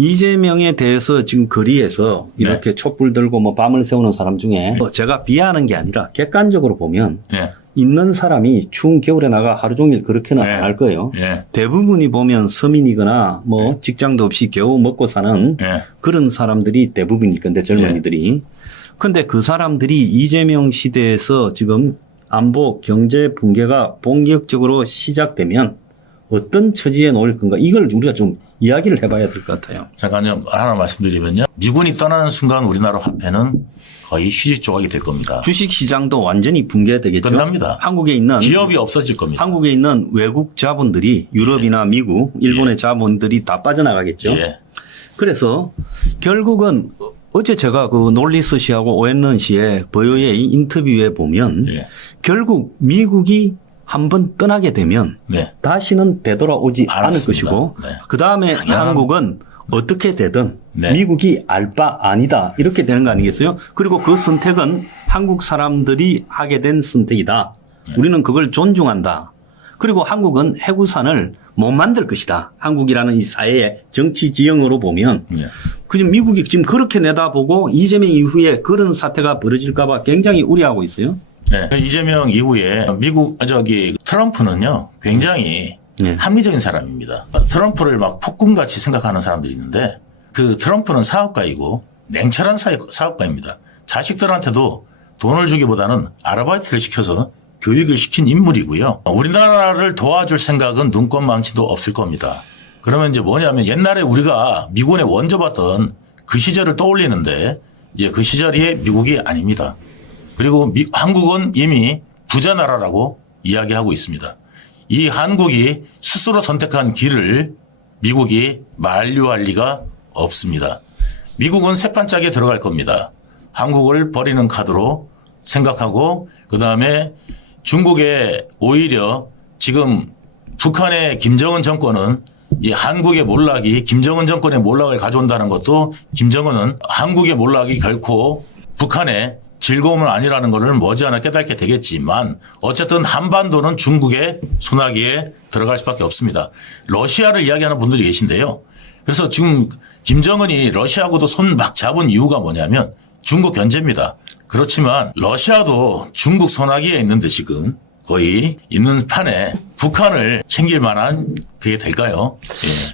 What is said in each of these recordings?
이재명에 대해서 지금 거리에서 이렇게 촛불 들고 뭐 밤을 새우는 사람 중에 제가 비하하는 게 아니라 객관적으로 보면 있는 사람이 추운 겨울에 나가 하루 종일 그렇게는 안 할 거예요. 대부분이 보면 서민이거나 뭐 직장도 없이 겨우 먹고 사는 그런 사람들이 대부분일 건데 젊은이들이. 근데 그 사람들이 이재명 시대에서 지금 안보 경제 붕괴가 본격적으로 시작되면 어떤 처지에 놓일 건가 이걸 우리가 좀 이야기를 해봐야 될 것 같아요. 잠깐요. 하나 말씀드리면요. 미군이 떠나는 순간 우리나라 화폐는 거의 휴지 조각이 될 겁니다. 주식시장도 완전히 붕괴되겠죠. 끝납니다. 한국에 있는 기업이 없어질 겁니다. 한국에 있는 외국 자본들이 유럽이나 미국, 일본의 자본들이 다 빠져나가겠죠. 그래서 결국은 어제 제가 그 놀리스 씨하고 오웬런 씨의 버요의 인터뷰에 보면 결국 미국이 한번 떠나게 되면 다시는 되돌아오지 않을 것이고 그다음에 한국은 어떻게 되든 미국이 알 바 아니다 이렇게 되는 거 아니겠어요? 그리고 그 선택은 한국 사람들이 하게 된 선택이다. 우리는 그걸 존중한다. 그리고 한국은 해구산을 못 만들 것이다. 한국이라는 이 사회의 정치 지형으로 보면 그죠 미국이 지금 그렇게 내다보고 이재명 이후에 그런 사태가 벌어질까 봐 굉장히 우려하고 있어요. 이재명 이후에 트럼프는요 굉장히 합리적인 사람입니다. 트럼프를 막 폭군같이 생각하는 사람들이 있는데 그 트럼프는 사업가이고 냉철한 사업가입니다. 자식들한테도 돈을 주기보다는 아르바이트를 시켜서 교육을 시킨 인물이고요. 우리나라를 도와줄 생각은 눈꽃만치도 없을 겁니다. 그러면 이제 뭐냐면 옛날에 우리가 미군에 원조받던 그 시절을 떠올리는데 그 시절이 미국이 아닙니다. 그리고 한국은 이미 부자 나라라고 이야기하고 있습니다. 이 한국이 스스로 선택한 길을 미국이 만류할 리가 없습니다. 미국은 새판짝에 들어갈 겁니다. 한국을 버리는 카드로 생각하고 그다음에 중국에 오히려 지금 북한의 김정은 정권은 이 한국의 몰락이 김정은 정권의 몰락을 가져온다는 것도 김정은은 한국의 몰락이 결코 북한의 즐거움은 아니라는 것을 머지않아 깨닫게 되겠지만 어쨌든 한반도는 중국의 손아귀에 들어갈 수밖에 없습니다. 러시아를 이야기하는 분들이 계신데요. 그래서 지금 김정은이 러시아하고도 손 막 잡은 이유가 뭐냐면 중국 견제입니다. 그렇지만 러시아도 중국 손아귀에 있는데 지금 거의 있는 판에 북한을 챙길 만한 그게 될까요?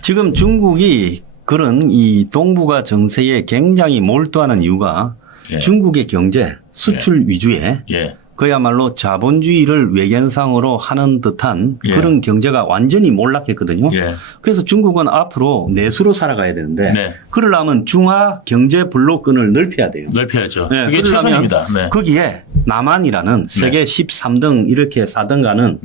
지금 중국이 그런 이 동북아 정세에 굉장히 몰두하는 이유가 중국의 경제 수출 위주의 그야말로 자본주의를 외견상으로 하는 듯한 그런 경제가 완전히 몰락했거든요. 그래서 중국은 앞으로 내수로 살아가야 되는데 그러려면 중화 경제 블록권을 넓혀야 돼요. 넓혀야죠. 그게 최선입니다. 거기에 남한이라는 세계 13등 이렇게 4등 가는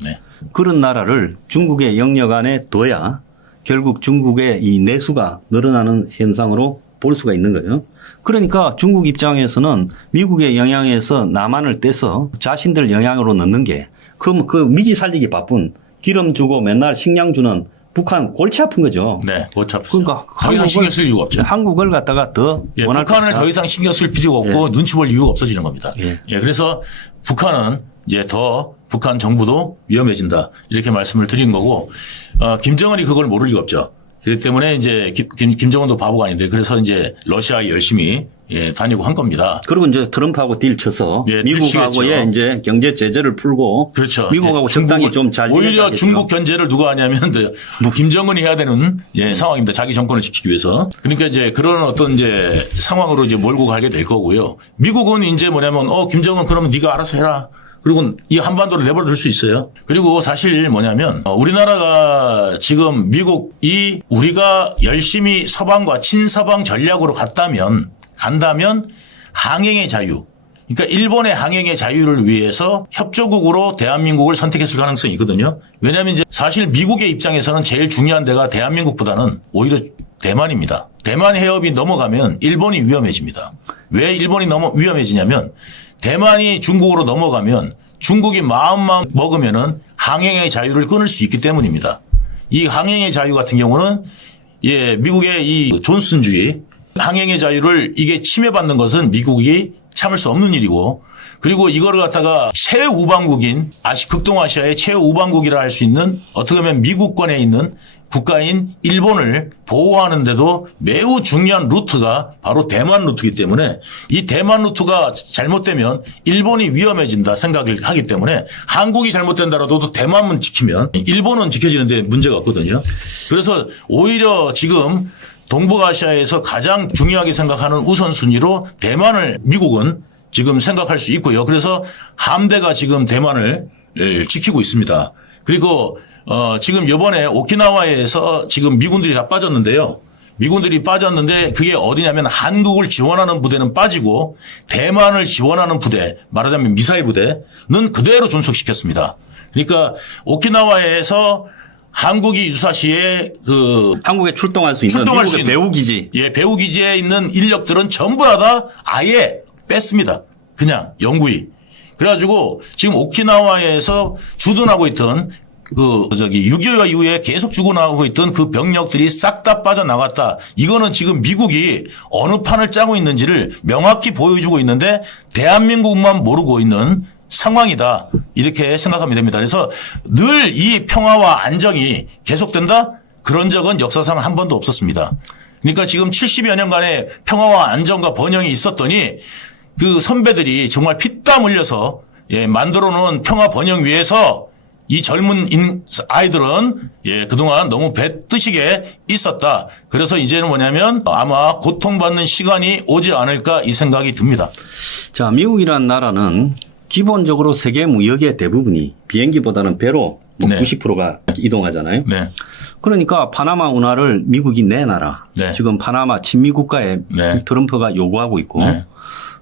그런 나라를 중국의 영역 안에 둬야 결국 중국의 이 내수가 늘어나는 현상으로 볼 수가 있는 거예요. 그러니까 중국 입장에서는 미국의 영향에서 남한을 떼서 자신들 영향으로 넣는 게 그럼 그 미지 살리기 바쁜 기름 주고 맨날 식량 주는 북한 골치 아픈 거죠. 네, 골치 아프죠. 그러니까 더 이상 신경 쓸 이유가 없죠. 한국을 갖다가 더 원할 북한을 것이다. 더 이상 신경 쓸 필요가 없고 눈치 볼 이유가 없어지는 겁니다. 그래서 북한은 이제 더 북한 정부도 위험해진다 이렇게 말씀을 드린 거고 김정은이 그걸 모를 리가 없죠. 그렇기 때문에 이제 김정은도 바보가 아닌데 그래서 이제 러시아에 열심히 다니고 한 겁니다. 그리고 이제 트럼프하고 딜 쳐서 미국하고의 이제 경제 제재를 풀고 미국하고 적당히 좀 잘 오히려 중국 견제를 누가 하냐면 뭐 김정은이 해야 되는 상황입니다. 자기 정권을 지키기 위해서. 그러니까 이제 그런 어떤 이제 상황으로 이제 몰고 가게 될 거고요. 미국은 이제 뭐냐면 김정은 그러면 네가 알아서 해라. 그리고 이 한반도를 내버려 둘 수 있어요. 그리고 사실 뭐냐면 우리나라가 지금 미국이 우리가 열심히 서방과 친서방 전략으로 간다면 항행의 자유. 그러니까 일본의 항행의 자유를 위해서 협조국으로 대한민국을 선택했을 가능성이 있거든요. 왜냐하면 이제 사실 미국의 입장에서는 제일 중요한 데가 대한민국보다는 오히려 대만입니다. 대만 해협이 넘어가면 일본이 위험해집니다. 왜 일본이 위험해지냐면 대만이 중국으로 넘어가면 중국이 마음만 먹으면은 항행의 자유를 끊을 수 있기 때문입니다. 이 항행의 자유 같은 경우는 미국의 이 존슨주의 항행의 자유를 이게 침해받는 것은 미국이 참을 수 없는 일이고 그리고 이거를 갖다가 최우방국인 극동아시아의 최우방국이라 할 수 있는 어떻게 보면 미국권에 있는 국가인 일본을 보호하는데도 매우 중요한 루트가 바로 대만 루트이기 때문에 이 대만 루트가 잘못되면 일본이 위험해진다 생각을 하기 때문에 한국이 잘못된다라도 대만만 지키면 일본은 지켜지는데 문제가 없거든요. 그래서 오히려 지금 동북아시아에서 가장 중요하게 생각하는 우선순위로 대만을 미국은 지금 생각할 수 있고요. 그래서 함대가 지금 대만을 지키고 있습니다. 그리고 지금 이번에 오키나와에서 지금 미군들이 다 빠졌는데요. 미군들이 빠졌는데 그게 어디냐면 한국을 지원하는 부대는 빠지고 대만을 지원하는 부대, 말하자면 미사일 부대는 그대로 존속시켰습니다. 그러니까 오키나와에서 한국이 유사시에 한국에 출동할 수 있는 미국의 배후기지. 예, 배후기지에 있는 인력들은 전부 다 아예 뺐습니다. 그냥 영구히. 그래가지고 지금 오키나와에서 주둔하고 있던 6.25 이후에 계속 주둔하고 있던 그 병력들이 싹 다 빠져나갔다. 이거는 지금 미국이 어느 판을 짜고 있는지를 명확히 보여주고 있는데 대한민국만 모르고 있는 상황이다. 이렇게 생각하면 됩니다. 그래서 늘 이 평화와 안정이 계속된다? 그런 적은 역사상 한 번도 없었습니다. 그러니까 지금 70여 년간의 평화와 안정과 번영이 있었더니 그 선배들이 정말 피땀 흘려서 만들어 놓은 평화 번영 위해서 이 젊은 아이들은 그동안 너무 배뜨시게 있었다. 그래서 이제는 뭐냐면 아마 고통받는 시간이 오지 않을까 이 생각이 듭니다. 자, 미국이라는 나라는 기본적으로 세계 무역의 대부분이 비행기보다는 배로 90%가 이동하잖아요. 네. 그러니까 파나마 운하를 미국이 내놔라. 네. 지금 파나마 친미 국가에 트럼프가 요구하고 있고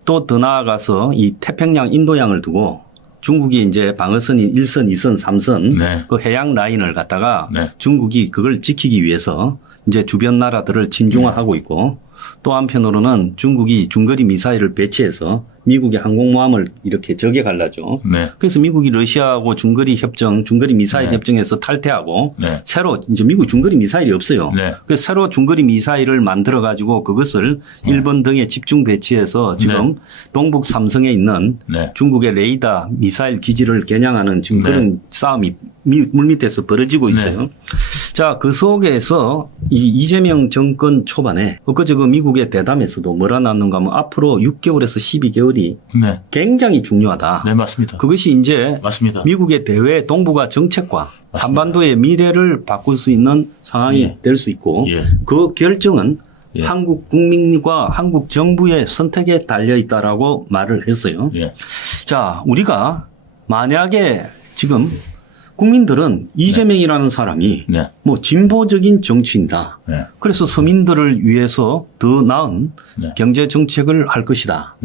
또 더 나아가서 이 태평양 인도양을 두고 중국이 이제 방어선이 1선, 2선, 3선 그 해양 라인을 갖다가 중국이 그걸 지키기 위해서 이제 주변 나라들을 친중화하고 있고 또 한편으로는 중국이 중거리 미사일을 배치해서 미국의 항공모함을 이렇게 저격하려죠. 그래서 미국이 러시아하고 중거리 협정, 중거리 미사일 협정에서 탈퇴하고 새로 이제 미국 중거리 미사일이 없어요. 그래서 새로 중거리 미사일을 만들어 가지고 그것을 일본 등에 집중 배치해서 지금 동북 삼성에 있는 중국의 레이더 미사일 기지를 겨냥하는 지금 그런 싸움이 물밑에서 벌어지고 있어요. 자, 그 속에서 이 이재명 정권 초반에 엊그제 그 미국의 대담에서도 뭐라 나왔는가 하면 앞으로 6개월에서 12개월이 굉장히 중요하다. 네, 맞습니다. 그것이 이제 맞습니다. 미국의 대외 동북아 정책과 한반도의 미래를 바꿀 수 있는 상황이 될 수 있고 그 결정은 한국 국민과 한국 정부의 선택에 달려 있다라고 말을 했어요. 자, 우리가 만약에 지금 국민들은 이재명이라는 사람이 뭐 진보적인 정치인다. 그래서 서민들을 위해서 더 나은 경제 정책을 할 것이다.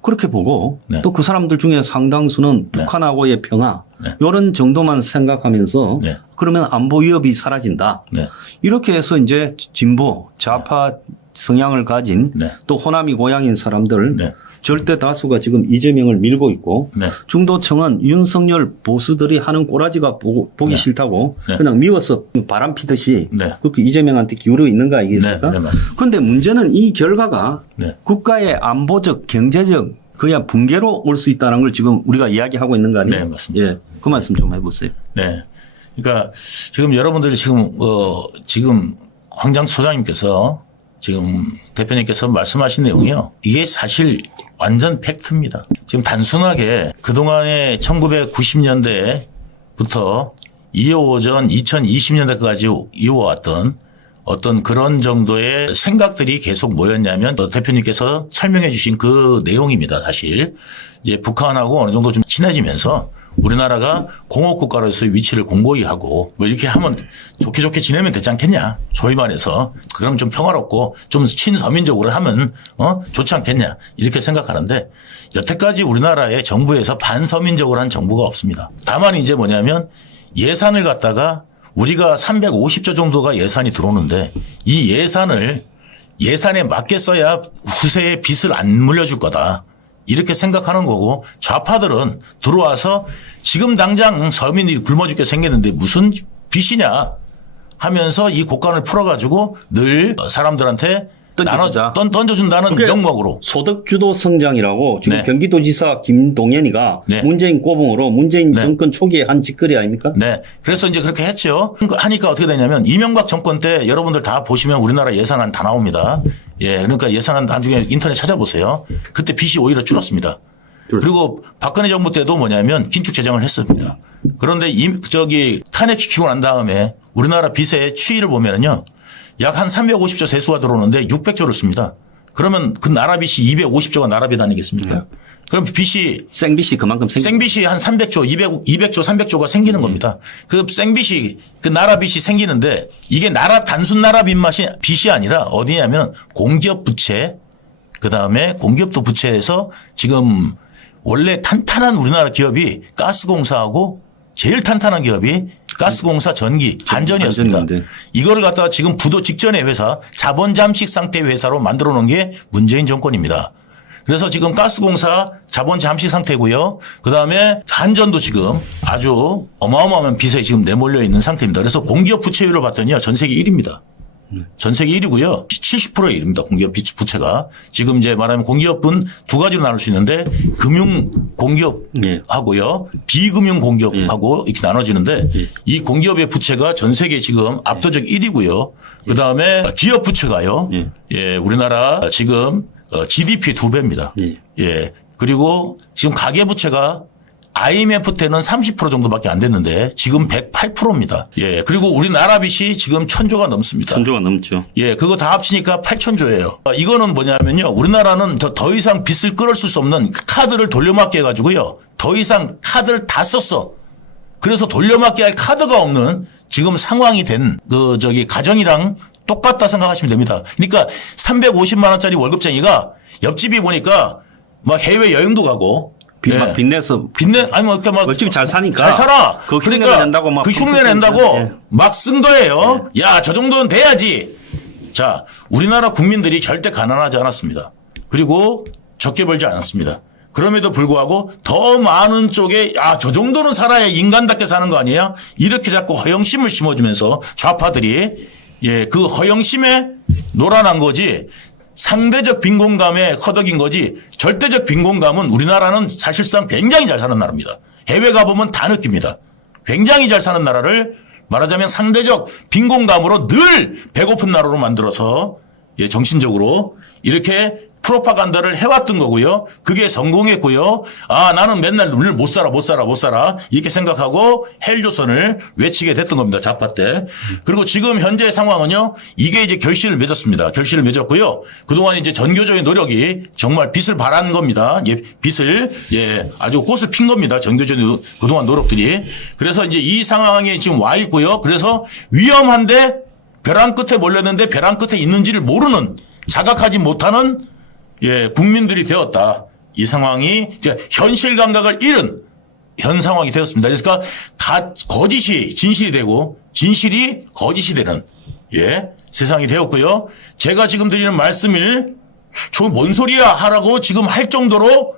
그렇게 보고 또 그 사람들 중에 상당수는 북한하고의 평화 이런 정도만 생각하면서 그러면 안보 위협이 사라진다. 이렇게 해서 이제 진보 좌파 성향을 가진 또 호남이 고향인 사람들 절대 다수가 지금 이재명을 밀고 있고 중도층은 윤석열 보수들이 하는 꼬라지가 보기 싫다고 그냥 미워서 바람 피듯이 그렇게 이재명한테 기울어 있는 거 아니겠습니까? 그런데 문제는 이 결과가 국가의 안보적 경제적 그냥 붕괴로 올 수 있다는 걸 지금 우리가 이야기하고 있는 거 아니에요? 네, 맞습니다. 예, 그 말씀 좀 해보세요. 네. 그러니까 지금 여러분들이 지금 황장 소장님께서 지금 대표님께서 말씀하신 내용이요. 이게 사실 완전 팩트입니다. 지금 단순하게 그동안에 1990년대부터 이어오전 2020년대까지 이어왔던 어떤 그런 정도의 생각들이 계속 뭐였냐면 대표님께서 설명해 주신 그 내용입니다. 사실 이제 북한하고 어느 정도 좀 친해지면서 우리나라가 공업국가로서의 위치를 공고히 하고 뭐 이렇게 하면 좋게 지내면 되지 않겠냐. 소위 말해서 그럼 좀 평화롭고 좀 친서민적으로 하면 좋지 않겠냐. 이렇게 생각하는데 여태까지 우리나라의 정부에서 반서민적으로 한 정부가 없습니다. 다만 이제 뭐냐면 예산을 갖다가 우리가 350조 정도가 예산이 들어오는데 이 예산에 맞게 써야 후세에 빚을 안 물려줄 거다. 이렇게 생각하는 거고 좌파들은 들어와서 지금 당장 서민들이 굶어 죽게 생겼는데 무슨 빚이냐 하면서 이 곡간을 풀어가지고 늘 사람들한테 던져주자. 던져준다는 그게 명목으로. 소득주도 성장이라고 지금 네. 경기도지사 김동연이가 네. 문재인 꼬봉으로 문재인 네. 정권 초기에 한 짓거리 아닙니까? 네. 그래서 이제 그렇게 했죠. 하니까 어떻게 되냐면 이명박 정권 때 여러분들 다 보시면 우리나라 예산안 다 나옵니다. 예. 그러니까 예산안 나중에 인터넷 찾아보세요. 그때 빚이 오히려 줄었습니다. 그리고 박근혜 정부 때도 뭐냐면 긴축 재정을 했습니다. 그런데 탄핵시키고 난 다음에 우리나라 빚의 추이를 보면은요. 약 한 350조 세수가 들어오는데 600조를 씁니다. 그러면 그 나라 빚이 250조가 나라 빚 아니겠습니까? 그럼 빚이 생빚이 그만큼 생빚이 한 300조, 200조, 300조가 생기는 겁니다. 그 생빚이 그 나라 빚이 생기는데 이게 단순 나라 빚이 아니라 어디냐면 공기업 부채 그다음에 공기업도 부채에서 지금 원래 탄탄한 우리나라 기업이 가스공사하고 제일 탄탄한 기업이 가스공사 전기 한전이었습니다. 한전인데. 이거를 갖다가 지금 부도 직전의 회사 자본 잠식 상태 회사로 만들어 놓은 게 문재인 정권입니다. 그래서 지금 가스공사 자본 잠식 상태고요. 그다음에 한전도 지금 아주 어마어마한 빚에 지금 내몰려 있는 상태입니다. 그래서 공기업 부채율을 봤더니요. 전 세계 1위입니다. 전 세계 1위고요. 70%에 이릅니다. 공기업 부채가. 지금 이제 말하면 공기업은 두 가지로 나눌 수 있는데 금융 공기업하고요. 비금융 공기업하고 이렇게 나눠지는데 이 공기업의 부채가 전 세계 지금 압도적 1위고요. 그다음에 기업 부채가요. 예, 우리나라 지금 GDP 2배입니다. 예. 그리고 지금 가계 부채가 IMF 때는 30% 정도밖에 안 됐는데 지금 108%입니다. 예. 그리고 우리나라 빚이 지금 1,000조가 넘습니다. 1000조가 넘죠. 예. 그거 다 합치니까 8,000조예요. 이거는 뭐냐면요. 우리나라는 더 이상 빚을 끌어쓸 수 없는 카드를 돌려막기 해가지고요. 더 이상 카드를 다 썼어. 그래서 돌려막기 할 카드가 없는 지금 상황이 된 가정이랑 똑같다 생각하시면 됩니다. 그러니까 350만 원짜리 월급쟁이가 옆집이 보니까 막 해외 여행도 가고 빚내서 아니 뭐 그러니까 막 어차피 잘 사니까 잘 살아. 그 흉내 낸다고 막 그 흉내 낸다고 막 쓴 거예요. 야, 저 정도는 돼야지. 자, 우리나라 국민들이 절대 가난하지 않았습니다. 그리고 적게 벌지 않았습니다. 그럼에도 불구하고 더 많은 쪽에 저 정도는 살아야 인간답게 사는 거 아니에요? 이렇게 자꾸 허영심을 심어주면서 좌파들이 그 허영심에 놀아난 거지. 상대적 빈곤감에 허덕인 거지 절대적 빈곤감은 우리나라는 사실상 굉장히 잘 사는 나라입니다. 해외 가보면 다 느낍니다. 굉장히 잘 사는 나라를 말하자면 상대적 빈곤감으로 늘 배고픈 나라로 만들어서 정신적으로 이렇게 프로파간다를 해왔던 거고요. 그게 성공했고요. 나는 맨날 늘 못 살아 이렇게 생각하고 헬조선을 외치게 됐던 겁니다. 좌파 때. 그리고 지금 현재 상황은요. 이게 이제 결실을 맺었습니다. 결실을 맺었고요. 그동안 이제 전교조의 노력이 정말 빛을 발한 겁니다. 빛을 아주 꽃을 핀 겁니다. 전교조의 그동안 노력들이. 그래서 이제 이 상황에 지금 와 있고요. 그래서 위험한데 벼랑 끝에 몰렸는데 벼랑 끝에 있는지를 모르는 자각하지 못하는 국민들이 되었다. 이 상황이 이제 현실 감각을 잃은 현 상황이 되었습니다. 그러니까 거짓이 진실이 되고 진실이 거짓이 되는 세상이 되었고요. 제가 지금 드리는 말씀을 저 뭔 소리야 하라고 지금 할 정도로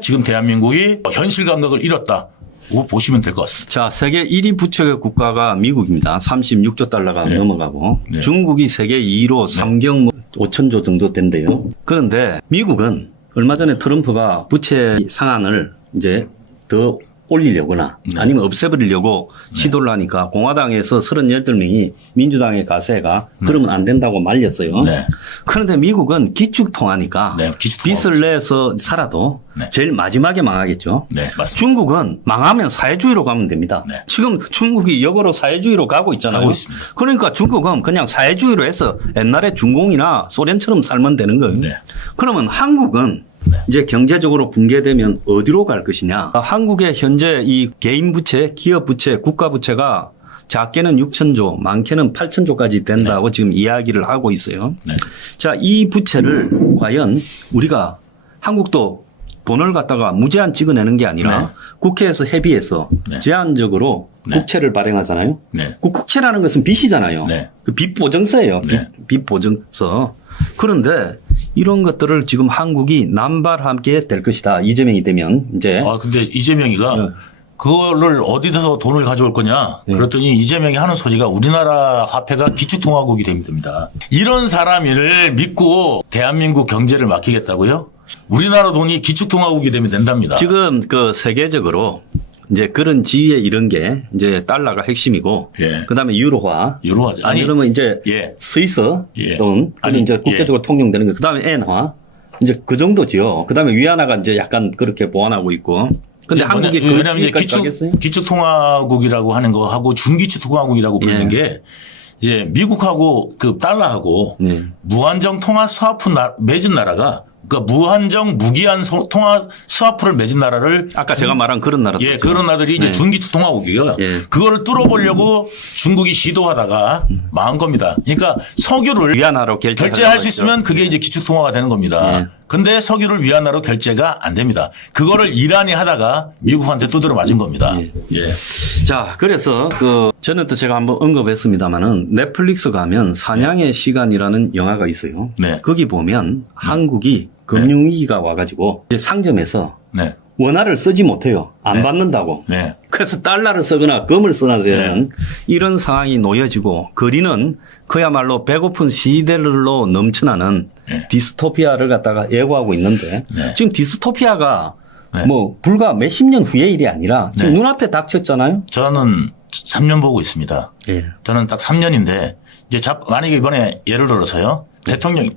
지금 대한민국이 현실 감각을 잃었다. 보시면 될 것 같습니다. 자, 세계 1위 부채 국가가 미국입니다. 36조 달러가 넘어가고 중국이 세계 2위로 3경 5천조 정도 된대요. 그런데 미국은 얼마 전에 트럼프가 부채 상한을 이제 더 올리려거나 아니면 없애버리려고 시도를 하니까 공화당에서 38명이 민주당에 가세가 그러면 안 된다고 말렸어요. 그런데 미국은 기축통화니까 빚을 내서 살아도 제일 마지막에 망하겠죠. 맞습니다. 중국은 망하면 사회주의로 가면 됩니다. 지금 중국이 역으로 사회주의로 가고 있잖아요. 가고 있습니다. 그러니까 중국은 그냥 사회주의로 해서 옛날에 중공이나 소련처럼 살면 되는 거예요. 그러면 한국은 이제 경제적으로 붕괴되면 어디로 갈 것이냐. 한국의 현재 이 개인 부채, 기업 부채, 국가 부채가 작게는 6천조, 많게는 8천조까지 된다고 지금 이야기를 하고 있어요. 자, 이 부채를 과연 우리가 한국도 돈을 갖다가 무제한 찍어내는 게 아니라 국회에서 협의해서 제한적으로 국채를 발행하잖아요. 그 국채라는 것은 빚이잖아요. 그 빚 보증서예요. 빚 보증서. 그런데 이런 것들을 지금 한국이 남발하게 될 것이다. 이재명이 되면 이제. 근데 이재명이가 그거를 어디서 돈을 가져올 거냐? 그랬더니 이재명이 하는 소리가 우리나라 화폐가 기축통화국이 됩니다. 이런 사람을 믿고 대한민국 경제를 맡기겠다고요? 우리나라 돈이 기축통화국이 되면 된답니다. 지금 그 세계적으로 이제 그런 지위에 이런 게 이제 달러가 핵심이고, 예. 그다음에 유로화, 유로화죠. 아니 그러면 이제 예. 스위스 예. 돈, 아니, 이제 국제적으로 통용되는 거, 그다음에 엔화, 이제 그 정도지요. 그다음에 위안화가 이제 약간 그렇게 보완하고 있고. 근데 한국이 그 왜냐하면 이제 지위까지 가겠어요? 기축통화국이라고 하는 거 하고 중기축통화국이라고 부르는 게 예, 미국하고 그 달러하고 네. 무한정 통화 스와프 맺은 나라가 그러니까 무한정 무기한 통화 스와프를 맺은 나라를 아까 제가 말한 그런 나라. 예, 그런 나라들이 이제 중기축통화국이에요. 예. 그거를 뚫어보려고 중국이 시도하다가 망한 겁니다. 그러니까 석유를 위안화로 결제할 수 있으면 그게 이제 기축통화가 되는 겁니다. 예. 근데 석유를 위안화로 결제가 안 됩니다. 그거를 이란이 하다가 미국한테 두드려 맞은 겁니다. 예. 자, 그래서 저는 또 제가 한번 언급했습니다만은 넷플릭스 가면 사냥의 시간이라는 영화가 있어요. 네. 거기 보면 한국이 금융위기가 와가지고 이제 상점에서 네. 원화를 쓰지 못해요. 안 받는다고. 네. 그래서 달러를 쓰거나 금을 써야 되는 이런 상황이 놓여지고 거리는 그야말로 배고픈 시대로 넘쳐나는 디스토피아를 갖다가 예고하고 있는데 지금 디스토피아가 뭐 불과 몇십 년 후의 일이 아니라 지금 눈앞에 닥쳤잖아요. 저는 3년 보고 있습니다. 예. 저는 딱 3년인데 이제 만약에 이번에 예를 들어서요.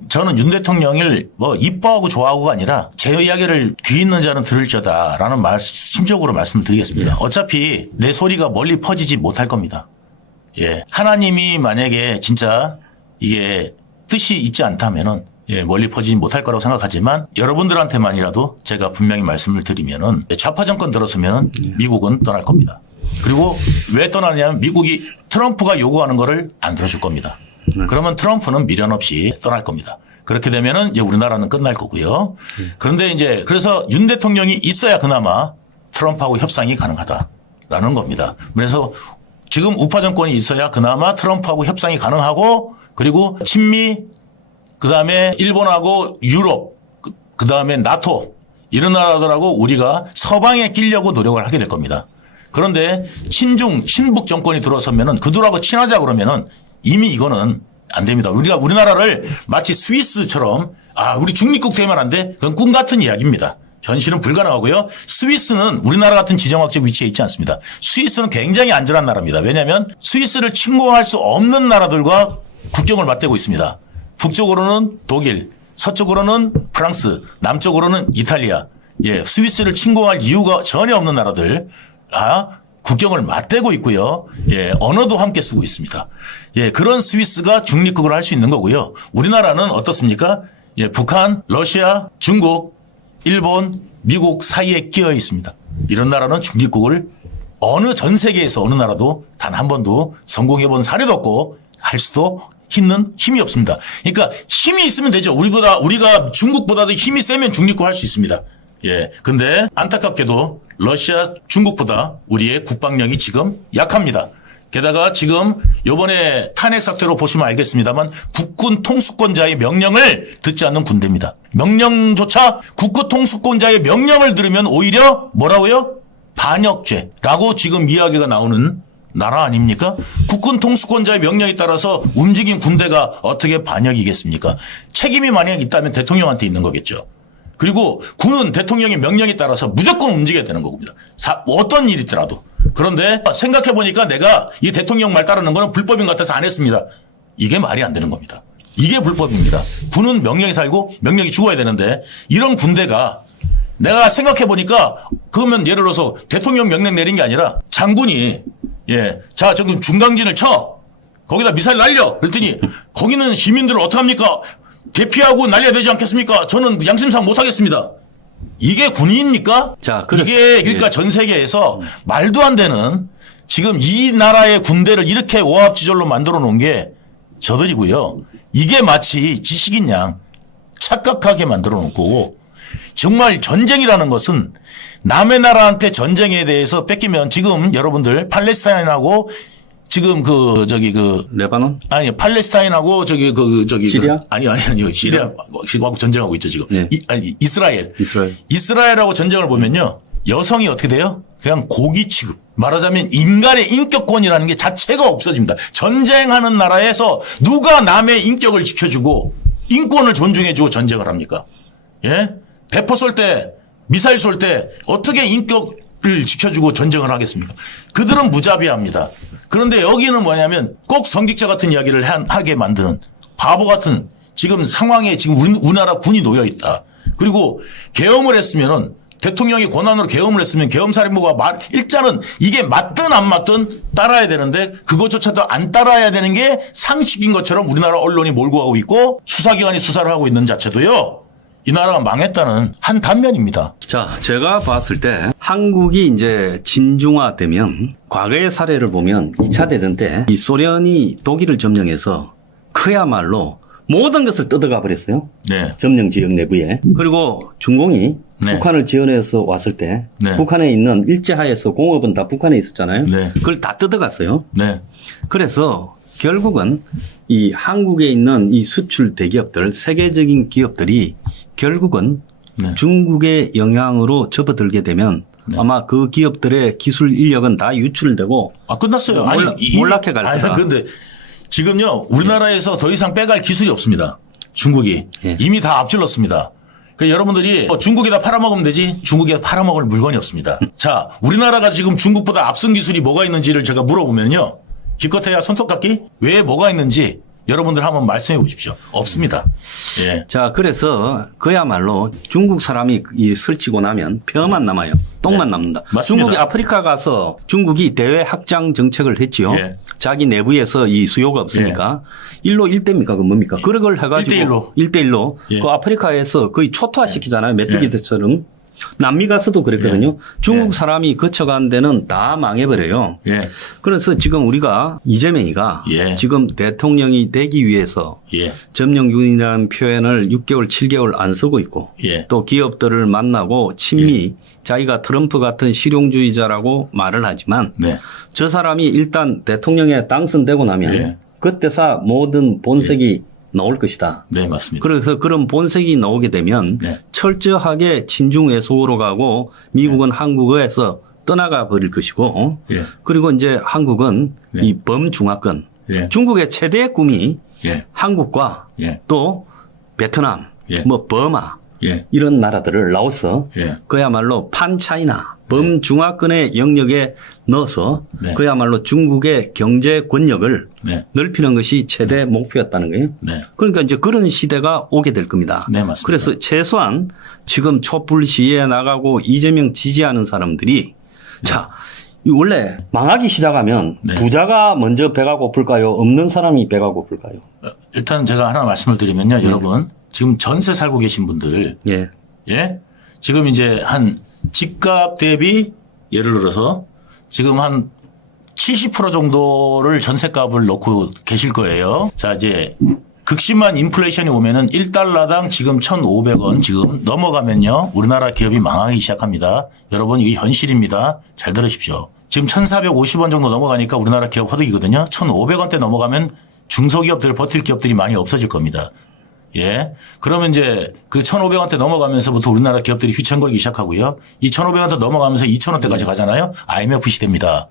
저는 윤 대통령을 뭐 이뻐하고 좋아하고가 아니라 제 이야기를 귀 있는 자는 들을지어다라는 심적으로 말씀을 드리겠습니다. 어차피 내 소리가 멀리 퍼지지 못할 겁니다. 예. 하나님이 만약에 진짜 이게 뜻이 있지 않다면은 멀리 퍼지지 못할 거라고 생각하지만 여러분들한테만이라도 제가 분명히 말씀을 드리면은 좌파 정권 들어서면은 미국은 떠날 겁니다. 그리고 왜 떠나느냐면 미국이 트럼프가 요구하는 거를 안 들어줄 겁니다. 그러면 트럼프는 미련 없이 떠날 겁니다. 그렇게 되면은 이제 우리나라는 끝날 거고요. 그런데 이제 그래서 윤 대통령이 있어야 그나마 트럼프하고 협상이 가능하다라는 겁니다. 그래서 지금 우파 정권이 있어야 그나마 트럼프하고 협상이 가능하고 그리고 친미 그다음에 일본하고 유럽 그다음에 나토 이런 나라들하고 우리가 서방에 끼려고 노력을 하게 될 겁니다. 그런데 친북 정권이 들어서면은 그들하고 친하자 그러면은 이미 이거는 안 됩니다. 우리나라를 마치 스위스처럼 우리 중립국 되면 안 돼? 그건 꿈 같은 이야기입니다. 현실은 불가능하고요. 스위스는 우리나라 같은 지정학적 위치에 있지 않습니다. 스위스는 굉장히 안전한 나라입니다. 왜냐하면 스위스를 침공할 수 없는 나라들과 국경을 맞대고 있습니다. 북쪽으로는 독일, 서쪽으로는 프랑스, 남쪽으로는 이탈리아. 예, 스위스를 침공할 이유가 전혀 없는 나라들. 국경을 맞대고 있고요. 예, 언어도 함께 쓰고 있습니다. 예, 그런 스위스가 중립국을 할 수 있는 거고요. 우리나라는 어떻습니까? 예, 북한, 러시아, 중국, 일본, 미국 사이에 끼어 있습니다. 이런 나라는 중립국을 전 세계에서 어느 나라도 단 한 번도 성공해 본 사례도 없고 할 수도 있는 힘이 없습니다. 그러니까 힘이 있으면 되죠. 우리가 중국보다도 힘이 세면 중립국 할 수 있습니다. 예. 근데 안타깝게도 러시아, 중국보다 우리의 국방력이 지금 약합니다. 게다가 지금 요번에 탄핵 사태로 보시면 알겠습니다만 국군 통수권자의 명령을 듣지 않는 군대입니다. 명령조차 국군 통수권자의 명령을 들으면 오히려 뭐라고요? 반역죄라고 지금 이야기가 나오는 나라 아닙니까? 국군 통수권자의 명령에 따라서 움직인 군대가 어떻게 반역이겠습니까? 책임이 만약 있다면 대통령한테 있는 거겠죠. 그리고 군은 대통령의 명령에 따라서 무조건 움직여야 되는 겁니다. 어떤 일이 있더라도. 그런데 생각해 보니까 내가 이 대통령 말 따르는 거는 불법인 것 같아서 안 했습니다. 이게 말이 안 되는 겁니다. 이게 불법입니다. 군은 명령이 살고 명령이 죽어야 되는데 이런 군대가 내가 생각해 보니까 그러면 예를 들어서 대통령 명령 내린 게 아니라 장군이 자, 지금 중강진을 쳐. 거기다 미사일 날려. 그랬더니 거기는 시민들을 어떡합니까? 대피하고 날려야 되지 않겠습니까? 저는 양심상 못하겠습니다. 이게 군인입니까? 자, 이게 그러니까 전 세계에서 말도 안 되는 지금 이 나라의 군대를 이렇게 오합지졸로 만들어 놓은 게 저들이고요. 이게 마치 지식인 양 착각하게 만들어 놓고 정말 전쟁이라는 것은 남의 나라한테 전쟁에 대해서 뺏기면 지금 여러분들 팔레스타인하고 지금 레바논? 아니 팔레스타인하고 시리아? 아니요 시리아하고 전쟁하고 있죠 지금. 네. 이스라엘하고 전쟁을 보면요 여성이 어떻게 돼요? 그냥 고기 취급. 말하자면 인간의 인격권이라는 게 자체가 없어집니다. 전쟁하는 나라에서 누가 남의 인격을 지켜주고 인권을 존중해주고 전쟁을 합니까? 예? 배포 쏠 때, 미사일 쏠 때 어떻게 인격을 지켜주고 전쟁을 하겠습니까? 그들은 무자비합니다. 그런데 여기는 뭐냐면 꼭 성직자 같은 이야기를 하게 만드는 바보 같은 지금 상황에 지금 우리나라 군이 놓여 있다. 그리고 계엄을 했으면은 대통령이 권한으로 계엄을 했으면 계엄사령부가 일단은 이게 맞든 안 맞든 따라야 되는데 그것조차도 안 따라야 되는 게 상식인 것처럼 우리나라 언론이 몰고 가고 있고 수사기관이 수사를 하고 있는 자체도요. 이 나라가 망했다는 한 단면입니다. 자, 제가 봤을 때 한국이 이제 진중화되면 과거의 사례를 보면 2차 대전 때 이 소련이 독일을 점령해서 그야말로 모든 것을 뜯어가 버렸어요. 네. 점령 지역 내부에. 그리고 중공이 네. 북한을 지원해서 왔을 때 네. 북한에 있는 일제하에서 공업은 다 북한에 있었잖아요. 네. 그걸 다 뜯어갔어요. 네. 그래서 결국은 이 한국에 있는 이 수출 대기업들, 세계적인 기업들이 결국은 네. 중국의 영향으로 접어들게 되면 네. 아마 그 기업들의 기술 인력은 다 유출되고 끝났어요. 몰락해 갈 거다. 그런데 지금요, 우리나라에서 더 이상 빼갈 기술이 없습니다. 중국이. 예. 이미 다 앞질렀습니다. 그러니까 여러분들이 중국에다 팔아먹으면 되지 중국에 팔아먹을 물건이 없습니다. 자, 우리나라가 지금 중국보다 앞선 기술이 뭐가 있는지를 제가 물어보면요. 기껏해야 손톱깎이? 왜 뭐가 있는지 여러분들 한번 말씀해 보십시오. 없습니다. 예. 자, 그래서 그야말로 중국 사람이 이 설치고 나면 뼈만 남아요. 똥만 네. 남는다. 맞습니다. 중국이 아프리카 가서 중국이 대외 확장 정책을 했지요. 예. 자기 내부에서 이 수요가 없으니까 일로 1대입니까? 그 뭡니까? 그걸 해가지고 1대1로 예. 그 아프리카에서 거의 초토화시키잖아요. 메뚜기들처럼. 남미 가서도 그랬거든요. 중국 사람이 거쳐간 데는 다 망해버려요. 예. 그래서 지금 우리가 이재명이가 예. 지금 대통령이 되기 위해서 예. 점령군이라는 표현을 6개월, 7개월 안 쓰고 있고 예. 또 기업들을 만나고 친미 자기가 트럼프 같은 실용주의자라고 말을 하지만 네. 저 사람이 일단 대통령에 당선되고 나면 예. 그때서 모든 본색이 나올 것이다. 네, 맞습니다. 그래서 그런 본색이 나오게 되면 네. 철저하게 친중 외속으로 가고 미국은 한국에서 떠나가 버릴 것이고 예. 그리고 이제 한국은 네. 이 범중화권 예. 중국의 최대의 꿈이 예. 한국과 예. 또 베트남, 예. 뭐 버마 예. 이런 나라들을 라오스 예. 그야말로 판차이나 범중화권의 영역에 넣어서 네. 그야말로 중국의 경제 권력을 네. 넓히는 것이 최대 목표였다는 거예요. 네. 그러니까 이제 그런 시대가 오게 될 겁니다. 네, 맞습니다. 그래서 최소한 지금 촛불 시위에 나가고 이재명 지지하는 사람들이 자, 이 원래 망하기 시작하면 네. 부자가 먼저 배가 고플까요? 없는 사람이 배가 고플까요? 일단 제가 하나 말씀을 드리면요. 여러분, 지금 전세 살고 계신 분들, 예. 예? 지금 이제 한 집값 대비 예를 들어서 지금 한 70% 정도를 전세값을 놓고 계실 거예요. 자, 이제 극심한 인플레이션이 오면은 1달러당 지금 1,500원 지금 넘어가면요. 우리나라 기업이 망하기 시작합니다. 여러분, 이게 현실입니다. 잘 들으십시오. 지금 1,450원 정도 넘어가니까 우리나라 기업 허덕이거든요. 1,500원대 넘어가면 중소기업들 버틸 기업들이 많이 없어질 겁니다. 예. 그러면 이제 그 1,500원대 넘어가면서부터 우리나라 기업들이 휘청거리기 시작하고요. 이 1,500원대 넘어가면서 2,000원대까지 가잖아요. IMF 시대입니다.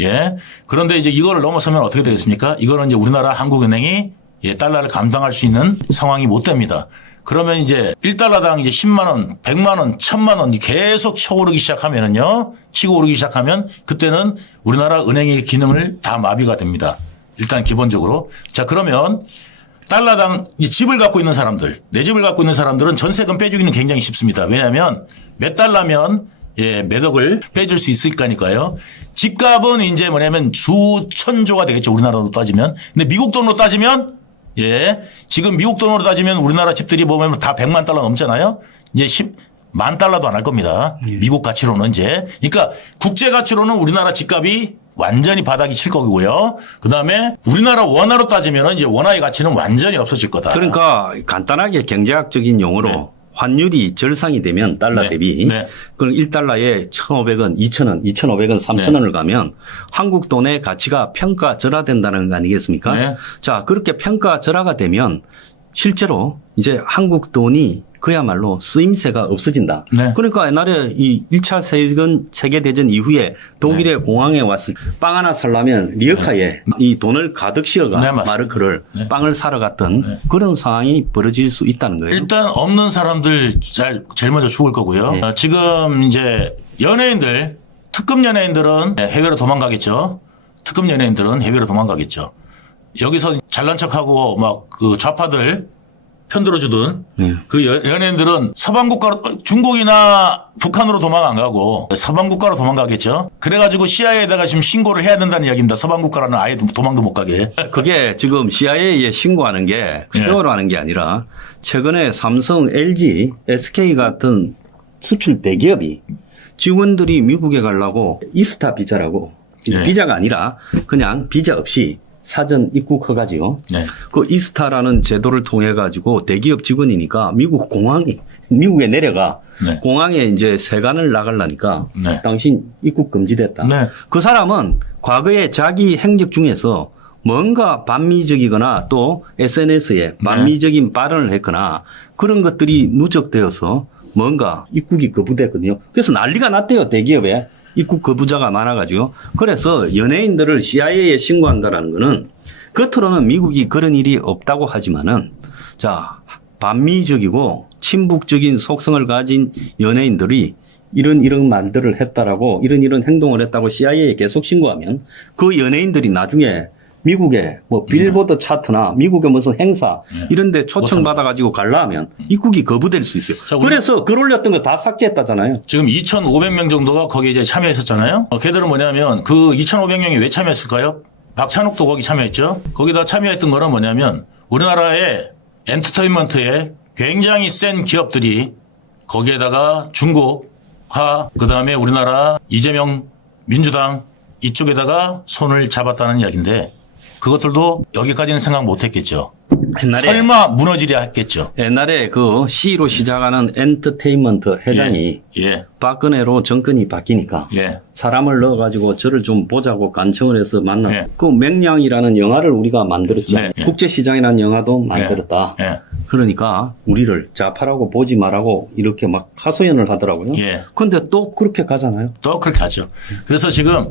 예. 그런데 이제 이거를 넘어서면 어떻게 되겠습니까? 이거는 이제 우리나라 한국은행이 예, 달러를 감당할 수 있는 상황이 못 됩니다. 그러면 이제 1달러당 이제 10만 원, 100만 원, 1000만 원 계속 치고 오르기 시작하면은요. 치고 오르기 시작하면 그때는 우리나라 은행의 기능을 다 마비가 됩니다. 일단 기본적으로. 자, 그러면 달러당 집을 갖고 있는 사람들, 내 집을 갖고 있는 사람들은 전세금 빼주기는 굉장히 쉽습니다. 왜냐하면 몇 달러면 예, 몇 억을 빼줄 수 있으니까요. 집값은 이제 뭐냐면 수천조가 되겠죠. 우리나라로 따지면. 근데 미국 돈으로 따지면 예, 지금 미국 돈으로 따지면 우리나라 집들이 보면 다 100만 달러 넘잖아요. 이제 10만 달러도 안 할 겁니다. 미국 가치로는 이제. 그러니까 국제 가치로는 우리나라 집값이 완전히 바닥이 칠 거고요. 그다음에 우리나라 원화로 따지면 이제 원화의 가치는 완전히 없어질 거다. 그러니까 간단하게 경제학적인 용어로 네. 환율이 절상이 되면 달러 네. 대비 네. 그럼 1달러에 1,500원, 2,000원, 2,500원, 3,000원을 가면 한국 돈의 가치가 평가절하된다는 거 아니겠습니까? 네. 자, 그렇게 평가절하가 되면 실제로 이제 한국 돈이 그야말로 쓰임새가 없어진다. 네. 그러니까 옛날에 이 1차 세계대전 이후에 독일의 네. 공항에 왔을 때 빵 하나 살려면 리어카에 이 돈을 가득 씌어가 네, 맞습니다. 마르크를 네. 빵을 사러 갔던 네. 그런 상황이 벌어질 수 있다는 거예요. 일단 없는 사람들 제일 먼저 죽을 거고요. 네. 지금 이제 연예인들, 특급 연예인들은 해외로 도망가겠죠. 특급 연예인들은 해외로 도망가겠죠. 여기서 잘난 척하고 막 그 좌파들 편들어주던 그 연예인들은 서방 국가로 중국이나 북한으로 도망 안 가고 서방 국가로 도망가겠죠. 그래가지고 CIA에다가 지금 신고를 해야 된다는 이야기입니다. 서방 국가라는 아예 도망도 못 가게. 그게 지금 CIA에 신고하는 게 쇼로 하는 게 아니라 최근에 삼성, LG, SK 같은 수출 대기업이 직원들이 미국에 가려고 이스타 비자라고 네. 비자가 아니라 그냥 비자 없이 사전 입국해가지고 네. 그 이스타라는 제도를 통해 가지고 대기업 직원이니까 미국 공항에 미국에 내려가 네. 공항에 이제 세관을 나가려니까 네. 당신 입국 금지됐다. 네. 그 사람은 과거에 자기 행적 중에서 뭔가 반미적이거나 또 SNS에 반미적인 발언을 했거나 그런 것들이 누적되어서 뭔가 입국이 거부됐거든요. 그래서 난리가 났대요, 대기업에. 입국 거부자가 많아가지고. 그래서 연예인들을 CIA에 신고한다라는 거는 겉으로는 미국이 그런 일이 없다고 하지만은 자, 반미적이고 친북적인 속성을 가진 연예인들이 이런 말들을 했다라고 이런 행동을 했다고 CIA에 계속 신고하면 그 연예인들이 나중에 미국에 뭐 빌보드 차트나 미국의 무슨 행사 이런 데 초청받아가지고 갈라 하면 입국이 거부될 수 있어요. 자, 그래서 글 올렸던 거 다 삭제했다잖아요. 지금 2,500명 정도가 거기에 이제 참여했었잖아요. 걔들은 뭐냐면 그 2,500명이 왜 참여했을까요? 박찬욱도 거기 참여했죠. 거기다 참여했던 거는 뭐냐면 우리나라의 엔터테인먼트에 굉장히 센 기업들이 거기에다가 중국하 그다음에 우리나라 이재명 민주당 이쪽에다가 손을 잡았다는 이야기인데 그것들도 여기까지는 생각 못 했겠죠. 옛날에 설마 무너지려 했겠죠. 옛날에 그 C로 시작하는 엔터테인먼트 회장이 예. 박근혜로 정권이 바뀌니까 예. 사람을 넣어가지고 저를 좀 보자고 간청을 해서 만나. 예. 그 맹량이라는 영화를 우리가 만들었죠. 네, 예. 국제시장이라는 영화도 만들었다. 예. 그러니까 우리를 좌파라고 보지 말라고 이렇게 막 하소연을 하더라고요. 예. 근데 또 그렇게 가잖아요. 또 그렇게 하죠. 그래서 지금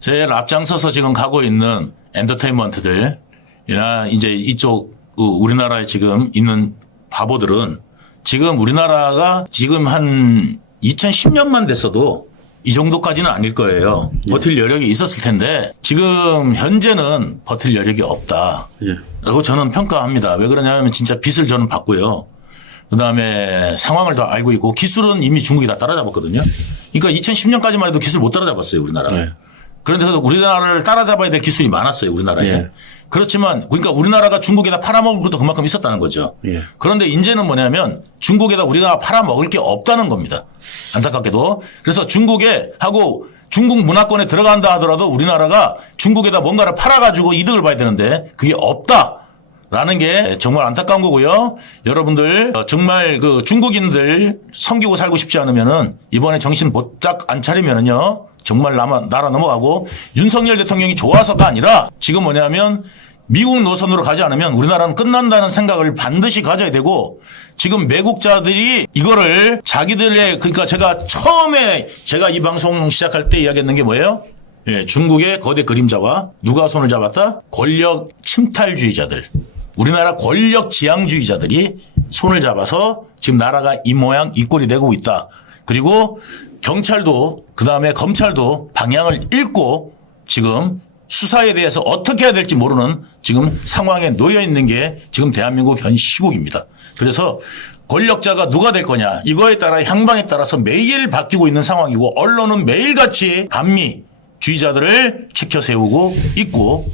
제일 앞장서서 지금 가고 있는 엔터테인먼트들이나 이제 이쪽 우리나라에 지금 있는 바보들은 지금 우리나라가 지금 한 2010년만 됐어도 이 정도까지는 아닐 거예요. 버틸 여력이 있었을 텐데 지금 현재는 버틸 여력이 없다. 예. 라고 저는 평가합니다. 왜 그러냐면 진짜 빚을 저는 받고요. 그다음에 상황을 다 알고 있고 기술은 이미 중국이 다 따라잡았거든요. 그러니까 2010년까지만 해도 기술 못 따라잡았어요, 우리나라. 네. 그런데 우리나라를 따라잡아야 될 기술이 많았어요, 우리나라에. 예. 그렇지만 그러니까 우리나라가 중국에다 팔아먹을 것도 그만큼 있었다는 거죠. 예. 그런데 이제는 뭐냐면 중국에다 우리가 팔아먹을 게 없다는 겁니다. 안타깝게도. 그래서 중국에 하고 중국 문화권에 들어간다 하더라도 우리나라가 중국에다 뭔가를 팔아가지고 이득을 봐야 되는데 그게 없다. 라는 게 정말 안타까운 거고요. 여러분들 정말 그 중국인들 섬기고 살고 싶지 않으면은 이번에 정신 바짝 안 차리면은요. 정말 나라 넘어가고 윤석열 대통령이 좋아서가 아니라 지금 뭐냐면 미국 노선으로 가지 않으면 우리나라는 끝난다는 생각을 반드시 가져야 되고 지금 매국자들이 이거를 자기들의 그러니까 제가 처음에 제가 이 방송 시작할 때 이야기했는 게 뭐예요? 예, 중국의 거대 그림자와 누가 손을 잡았다? 권력 침탈주의자들. 우리나라 권력 지향주의자들이 손을 잡아서 지금 나라가 이 모양 이 꼴이 되고 있다. 그리고 경찰도 그다음에 검찰도 방향을 잃고 지금 수사에 대해서 어떻게 해야 될지 모르는 지금 상황에 놓여 있는 게 지금 대한민국 현 시국입니다. 그래서 권력자가 누가 될 거냐 이거에 따라 향방에 따라서 매일 바뀌고 있는 상황이고 언론은 매일같이 반미주의자들을 치켜 세우고 있고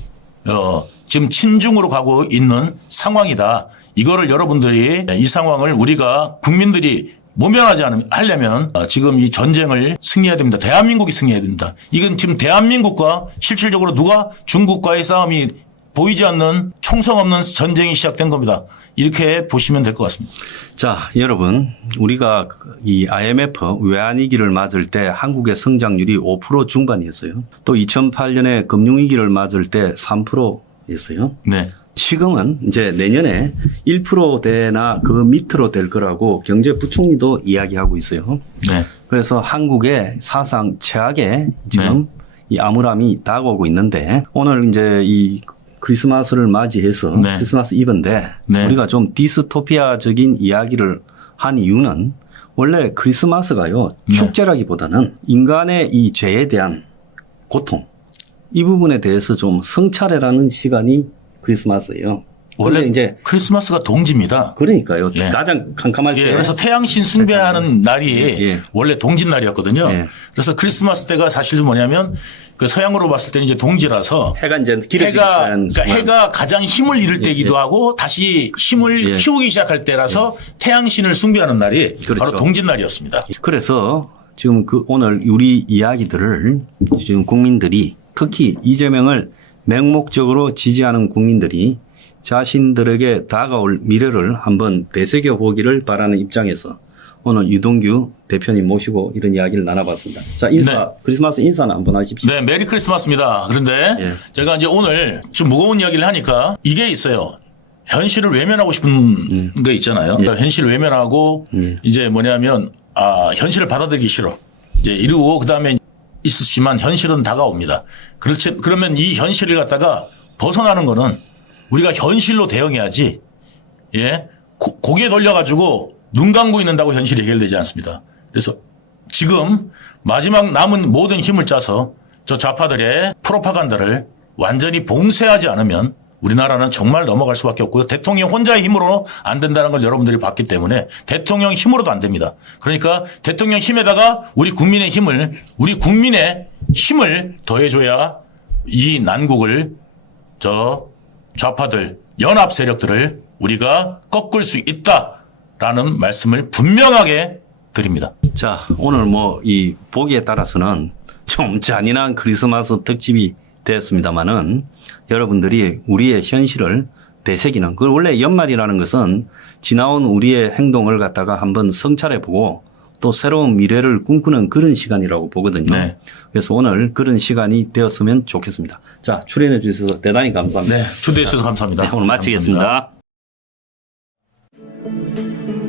지금 친중으로 가고 있는 상황이다. 이거를 여러분들이 이 상황을 우리가 국민들이 모면하지 하려면 지금 이 전쟁을 승리해야 됩니다. 대한민국이 승리해야 됩니다. 이건 지금 대한민국과 실질적으로 누가 중국과의 싸움이 보이지 않는 총성 없는 전쟁이 시작된 겁니다. 이렇게 보시면 될 것 같습니다. 자, 여러분, 우리가 이 IMF 외환위기를 맞을 때 한국의 성장률이 5% 중반이었어요. 또 2008년에 금융위기를 맞을 때 3%였어요. 네. 지금은 이제 내년에 1%대나 그 밑으로 될 거라고 경제부총리도 이야기하고 있어요. 네. 그래서 한국의 사상 최악의 지금 이 암울함이 다가오고 있는데 오늘 이제 이 크리스마스를 맞이해서 네. 크리스마스 이브인데 네. 우리가 좀 디스토피아적인 이야기를 한 이유는 원래 크리스마스가요 네. 축제라기보다는 인간의 이 죄에 대한 고통 이 부분에 대해서 좀 성찰해라는 시간이 크리스마스예요. 원래 이제 크리스마스가 동지입니다. 그러니까요. 예. 가장 캄캄할 예, 때. 그래서 태양신 숭배하는 날이 예. 원래 동짓날이었거든요. 예. 그래서 크리스마스 때가 사실 뭐냐면 그 서양으로 봤을 때는 이제 동지라서 해가 이제 길어지기 그러니까 해가 가장 힘을 잃을 때이기도 하고 다시 힘을 예. 키우기 시작할 때라서 태양신을 숭배하는 날이 그렇죠. 바로 동짓날이었습니다. 그래서 지금 그 오늘 우리 이야기들을 지금 국민들이 특히 이재명을 맹목적으로 지지하는 국민들이 자신들에게 다가올 미래를 한번 되새겨 보기를 바라는 입장에서 오늘 유동규 대표님 모시고 이런 이야기를 나눠봤습니다. 자, 인사, 네. 크리스마스 인사는 한번 하십시오. 네, 메리 크리스마스입니다. 그런데 예. 제가 이제 오늘 좀 무거운 이야기를 하니까 이게 있어요. 현실을 외면하고 싶은 게 있잖아요. 그러니까 현실을 외면하고 이제 뭐냐면 현실을 받아들이기 싫어. 이제 이러고 그다음에 있었지만 현실은 다가옵니다. 그러면 이 현실을 갖다가 벗어나는 거는 우리가 현실로 대응해야지. 예. 고개 돌려가지고 눈 감고 있는다고 현실이 해결되지 않습니다. 그래서 지금 마지막 남은 모든 힘을 짜서 저 좌파들의 프로파간다를 완전히 봉쇄하지 않으면 우리나라는 정말 넘어갈 수밖에 없고요. 대통령 혼자의 힘으로 안 된다는 걸 여러분들이 봤기 때문에 대통령 힘으로도 안 됩니다. 그러니까 대통령 힘에다가 우리 국민의 힘을 더해줘야 이 난국을 저 좌파들, 연합 세력들을 우리가 꺾을 수 있다라는 말씀을 분명하게 드립니다. 자, 오늘 뭐 이 보기에 따라서는 좀 잔인한 크리스마스 특집이 되었습니다만은 여러분들이 우리의 현실을 되새기는 그 원래 연말이라는 것은 지나온 우리의 행동을 갖다가 한번 성찰해보고 또 새로운 미래를 꿈꾸는 그런 시간이라고 보거든요. 네. 그래서 오늘 그런 시간이 되었으면 좋겠습니다. 자, 출연해 주셔서 대단히 감사합니다. 네, 초대해 주셔서 감사합니다. 네, 오늘 마치겠습니다. 감사합니다.